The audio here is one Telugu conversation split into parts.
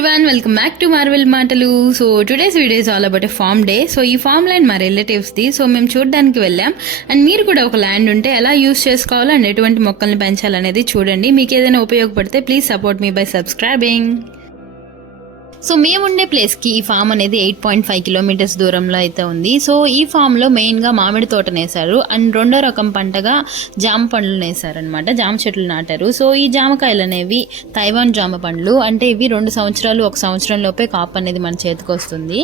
everyone, welcome back to marvelmatalu. So today's video is all about a farm day. So ఈ farm land మా relatives ది. సో మేము చూడడానికి వెళ్ళాం. అండ్ మీరు కూడా ఒక ల్యాండ్ ఉంటే ఎలా యూస్ చేసుకోవాలో అండ్ ఎటువంటి మొక్కల్ని పెంచాలనేది చూడండి. మీకు ఏదైనా ఉపయోగపడితే please support me by subscribing. So మేముండే ప్లేస్కి ఈ ఫామ్ అనేది 8.5 కిలోమీటర్స్ దూరంలో అయితే ఉంది. సో ఈ ఫామ్లో మెయిన్గా మామిడి తోటను వేశారు అండ్ రెండో రకం పంటగా జామ పండ్లు వేశారనమాట. జామ చెట్లు నాటారు. సో ఈ జామకాయలు అనేవి తైవాన్ జామ పండ్లు, అంటే ఇవి 2 సంవత్సరాలు 1 సంవత్సరం లోపే కాపు అనేది మన చేతికి వస్తుంది.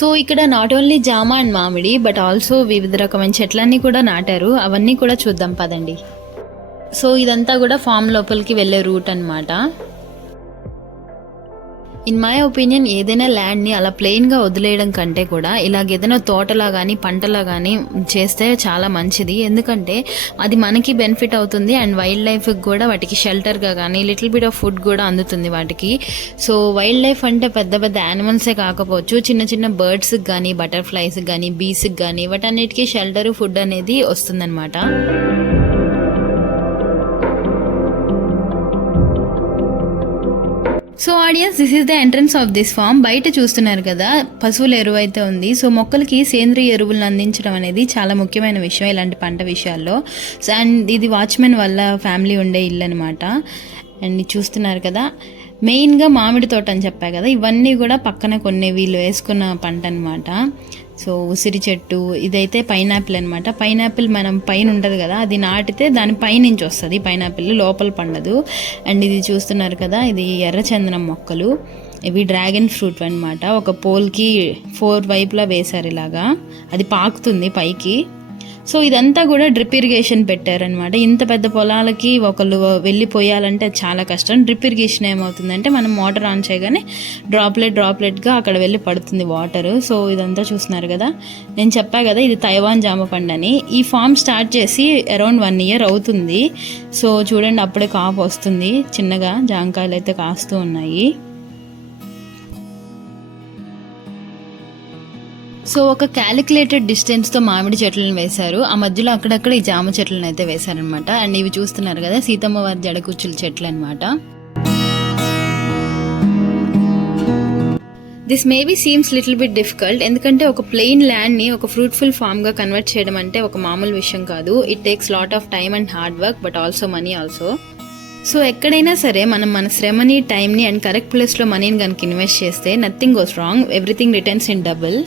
సో ఇక్కడ నాట్ ఓన్లీ జామ అండ్ మామిడి బట్ ఆల్సో వివిధ రకమైన చెట్లన్నీ కూడా నాటారు. అవన్నీ కూడా చూద్దాం పదండి. సో ఇదంతా కూడా ఫామ్ లోపలికి వెళ్ళే రూట్ అనమాట. ఇన్ మై ఒపీనియన్ ఏదైనా ల్యాండ్ని అలా ప్లెయిన్గా వదిలేయడం కంటే కూడా ఇలాగ ఏదైనా తోటలా కానీ పంటలా కానీ చేస్తే చాలా మంచిది. ఎందుకంటే అది మనకి బెనిఫిట్ అవుతుంది అండ్ వైల్డ్ లైఫ్కి కూడా వాటికి షెల్టర్గా కానీ లిటిల్ బిట్ ఆఫ్ ఫుడ్ కూడా అందుతుంది వాటికి. సో వైల్డ్ లైఫ్ అంటే పెద్ద పెద్ద యానిమల్సే కాకపోవచ్చు, చిన్న చిన్న బర్డ్స్కి కానీ బటర్ఫ్లైస్కి కానీ బీస్కి కానీ వాటన్నిటికీ షెల్టర్ ఫుడ్ అనేది వస్తుందన్నమాట. So audience, this is the entrance of this farm. బయట చూస్తున్నారు కదా పశువుల ఎరువు అయితే ఉంది. సో మొక్కలకి సేంద్రియ ఎరువులను అందించడం అనేది చాలా ముఖ్యమైన విషయం ఇలాంటి పంట విషయాల్లో. అండ్ ఇది వాచ్మెన్ వల్ల ఫ్యామిలీ ఉండే ఇల్లు అనమాట. అండ్ చూస్తున్నారు కదా మెయిన్గా మామిడి తోట అని చెప్పా కదా, ఇవన్నీ కూడా పక్కన కొన్ని వీళ్ళు వేసుకున్న పంట అనమాట. సో ఉసిరి చెట్టు, ఇదైతే పైనాపిల్ అనమాట. పైనాపిల్ మనం పైన ఉంటుంది కదా, అది నాటితే దాని పైనుంచి వస్తుంది పైనాపిల్, లోపల పండదు. అండ్ ఇది చూస్తున్నారు కదా, ఇది ఎర్రచందనం మొక్కలు, ఇవి డ్రాగన్ ఫ్రూట్ అనమాట. ఒక పోల్కి 4 వైపులా వేశారు ఇలాగా, అది పాకుతుంది పైకి. సో ఇదంతా కూడా డ్రిప్ ఇరిగేషన్ పెట్టారనమాట. ఇంత పెద్ద పొలాలకి ఒకళ్ళు వెళ్ళిపోయాలంటే అది చాలా కష్టం. డ్రిప్ ఇరిగేషన్ ఏమవుతుందంటే మనం మోటార్ ఆన్ చేయగానే డ్రాప్లెట్గా అక్కడ వెళ్ళి పడుతుంది వాటర్. సో ఇదంతా చూస్తున్నారు కదా, నేను చెప్పా కదా ఇది తైవాన్ జామ పండు అని. ఈ ఫామ్ స్టార్ట్ చేసి అరౌండ్ 1 ఇయర్ అవుతుంది. సో చూడండి అప్పుడే కాపు వస్తుంది, చిన్నగా జామకాయలు అయితే కాస్తూ ఉన్నాయి. సో ఒక క్యాలిక్యులేటెడ్ డిస్టెన్స్తో మామిడి చెట్లను వేశారు. ఆ మధ్యలో అక్కడక్కడ ఈ జామ చెట్లను అయితే వేశారనమాట. అండ్ ఇవి చూస్తున్నారు కదా సీతమ్మ వారి జడకుచ్చుల చెట్లు అనమాట. This maybe seems little bit difficult, ఎందుకంటే ఒక ప్లెయిన్ ల్యాండ్ని ఒక ఫ్రూట్ఫుల్ ఫామ్గా కన్వర్ట్ చేయడం అంటే ఒక మామూలు విషయం కాదు. It takes lot of time and hard work but also money also. So ఎక్కడైనా సరే మనం మన శ్రమని, టైంని అండ్ కరెక్ట్ ప్లేస్లో మనీని కనుక ఇన్వెస్ట్ చేస్తే nothing goes wrong, everything returns in double.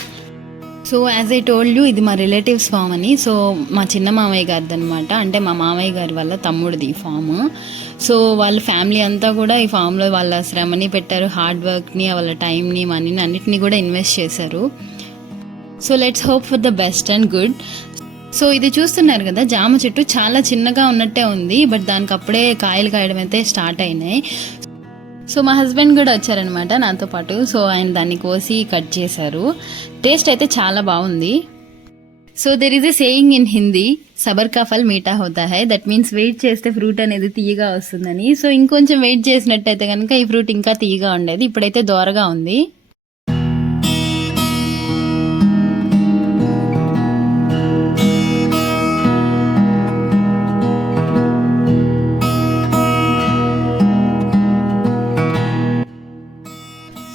So as I told you, ఇది మా రిలేటివ్స్ ఫామ్ అని. సో మా చిన్న మామయ్య గారిది అనమాట, అంటే మా మామయ్య గారి వాళ్ళ తమ్ముడిది ఈ ఫామ్. సో వాళ్ళ ఫ్యామిలీ అంతా కూడా ఈ ఫామ్లో వాళ్ళ శ్రమని పెట్టారు, హార్డ్ వర్క్ని, వాళ్ళ టైంని, మనీని అన్నిటినీ కూడా ఇన్వెస్ట్ చేశారు. So let's hope for the best and good. So ఇది చూస్తున్నారు కదా జామ చెట్టు చాలా చిన్నగా ఉన్నట్టే ఉంది, బట్ దానికి అప్పుడే కాయలు కాయడం అయితే స్టార్ట్ అయినాయి. సో మా హస్బెండ్ కూడా వచ్చారనమాట నాతో పాటు. సో ఆయన దాన్ని కోసి కట్ చేశారు. టేస్ట్ అయితే చాలా బాగుంది. So there is a saying in Hindi, సబర్ కా ఫల్ మీఠా హోతా హై. దట్ మీన్స్ వెయిట్ చేస్తే ఫ్రూట్ అనేది తీయగా వస్తుందని. సో ఇంకొంచెం వెయిట్ చేసినట్టయితే కనుక ఈ ఫ్రూట్ ఇంకా తీయగా ఉండేది, ఇప్పుడైతే దోరగా ఉంది.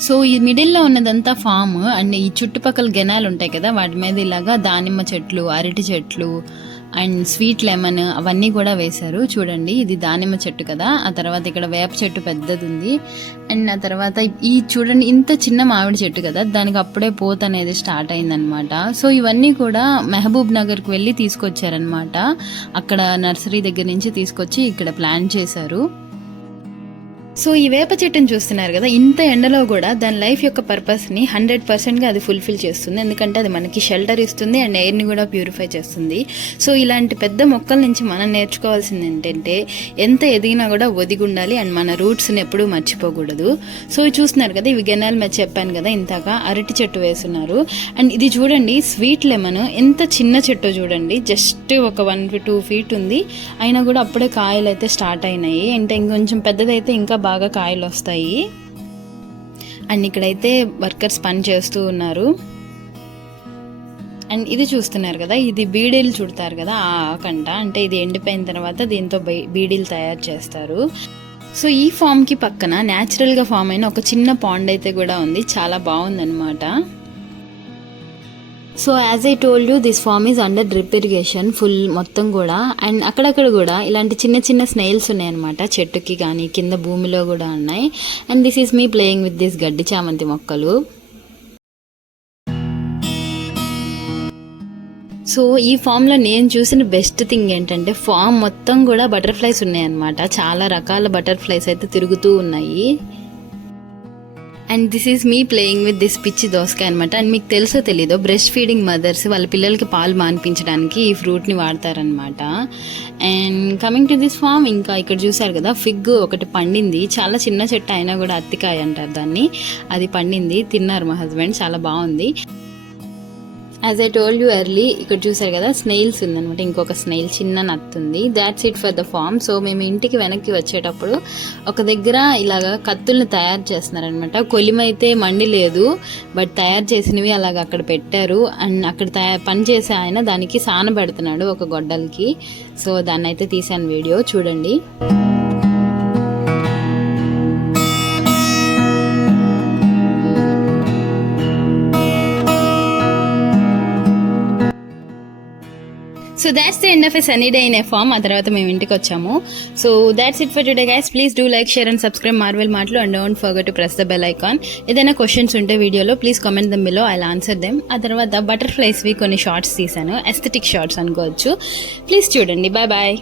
సో ఈ మిడిల్లో ఉన్నదంతా ఫామ్ అండ్ ఈ చుట్టుపక్కల గెనాలు ఉంటాయి కదా, వాటి మీద ఇలాగా దానిమ్మ చెట్లు, అరటి చెట్లు అండ్ స్వీట్ లెమన్ అవన్నీ కూడా వేశారు. చూడండి ఇది దానిమ్మ చెట్టు కదా, ఆ తర్వాత ఇక్కడ వేప చెట్టు పెద్దది ఉంది. అండ్ ఆ తర్వాత ఈ చూడండి ఇంత చిన్న మామిడి చెట్టు కదా, దానికి అప్పుడే పూత అనేది స్టార్ట్ అయిందనమాట. సో ఇవన్నీ కూడా మహబూబ్ నగర్కి వెళ్ళి తీసుకొచ్చారనమాట. అక్కడ నర్సరీ దగ్గర నుంచి తీసుకొచ్చి ఇక్కడ ప్లాంట్ చేశారు. సో ఈ వేప చెట్టుని చూస్తున్నారు కదా, ఇంత ఎండలో కూడా దాని లైఫ్ యొక్క పర్పస్ని 100%గా అది ఫుల్ఫిల్ చేస్తుంది. ఎందుకంటే అది మనకి షెల్టర్ ఇస్తుంది అండ్ ఎయిర్ని కూడా ప్యూరిఫై చేస్తుంది. సో ఇలాంటి పెద్ద మొక్కల నుంచి మనం నేర్చుకోవాల్సింది ఏంటంటే ఎంత ఎదిగినా కూడా ఒదిగి ఉండాలి అండ్ మన రూట్స్ని ఎప్పుడూ మర్చిపోకూడదు. సో చూస్తున్నారు కదా ఇవి గెనాలు మీద చెప్పాను కదా ఇంతాక, అరటి చెట్టు వేస్తున్నారు. అండ్ ఇది చూడండి స్వీట్ లెమన్, ఎంత చిన్న చెట్టు చూడండి, జస్ట్ ఒక 1-2 feet ఉంది. అయినా కూడా అప్పుడే కాయలు అయితే స్టార్ట్ అయినాయి. అంటే ఇంకొంచెం పెద్దదైతే ఇంకా బాగా కాయలు వస్తాయి. అండ్ ఇక్కడైతే వర్కర్స్ పని చేస్తూ ఉన్నారు. అండ్ ఇది చూస్తున్నారు కదా, ఇది బీడీలు చుడతారు కదా ఆ ఆకంట, అంటే ఇది ఎండిపోయిన తర్వాత దీంతో బీడీలు తయారు చేస్తారు. సో ఈ ఫామ్కి పక్కన న్యాచురల్గా ఫామ్ అయిన ఒక చిన్న పాండ్ అయితే కూడా ఉంది, చాలా బాగుందన్నమాట. So as I told you this farm is under drip irrigation full మొత్తం కూడా. అండ్ అక్కడక్కడ కూడా ఇలాంటి చిన్న చిన్న స్నేల్స్ ఉన్నాయన్నమాట, చెట్టుకి కానీ కింద భూమిలో కూడా ఉన్నాయి. And this is me playing with this గడ్డి చామంతి మొక్కలు. సో ఈ ఫామ్లో నేను చూసిన బెస్ట్ థింగ్ ఏంటంటే ఫామ్ మొత్తం కూడా బటర్ఫ్లైస్ ఉన్నాయన్నమాట. చాలా రకాల బటర్ఫ్లైస్ అయితే తిరుగుతూ ఉన్నాయి. And this is me playing with this పిచ్చి దోసకాయ అనమాట. అండ్ మీకు తెలుసో తెలీదో బ్రెస్ట్ ఫీడింగ్ మదర్స్ వాళ్ళ పిల్లలకి పాలు మానిపించడానికి ఈ ఫ్రూట్ని వాడతారనమాట. And coming to this farm, ఇంకా ఇక్కడ చూసారు కదా ఫిగ్ ఒకటి పండింది, చాలా చిన్న చెట్టు అయినా కూడా అత్తికాయ అంటారు దాన్ని, అది పండింది, తిన్నారు మా హస్బెండ్, చాలా బాగుంది. As I told you early, ఇక్కడ చూసారు కదా స్నేల్స్ ఉందనమాట, ఇంకొక స్నేల్ చిన్న నత్తుంది. That's it for the farm. So మేము ఇంటికి వెనక్కి వచ్చేటప్పుడు ఒక దగ్గర ఇలాగ కత్తుల్ని తయారు చేస్తున్నారనమాట. కొలిమైతే మండి లేదు, బట్ తయారు చేసినవి అలాగ అక్కడ పెట్టారు. అండ్ అక్కడ పని చేసే ఆయన దానికి సానబెడుతున్నాడు ఒక గొడ్డలకి. సో దాన్ని అయితే తీసాను, వీడియో చూడండి. So that's the end of a sunny day in a farm. ఆ తర్వాత మేము ఇంటికి వచ్చాము. So that's it for today guys. Please do like, share and subscribe Marvel మాటలు. And don't forget to press the bell icon. ఏదైనా క్వశ్చన్స్ ఉంటే వీడియోలో please comment them below, I will answer them. ఆ తర్వాత బటర్ఫ్లైస్వి కొన్ని షార్ట్స్ తీసాను, ఎస్థెటిక్ షార్ట్స్ అనుకోవచ్చు, ప్లీజ్ చూడండి. Bye bye.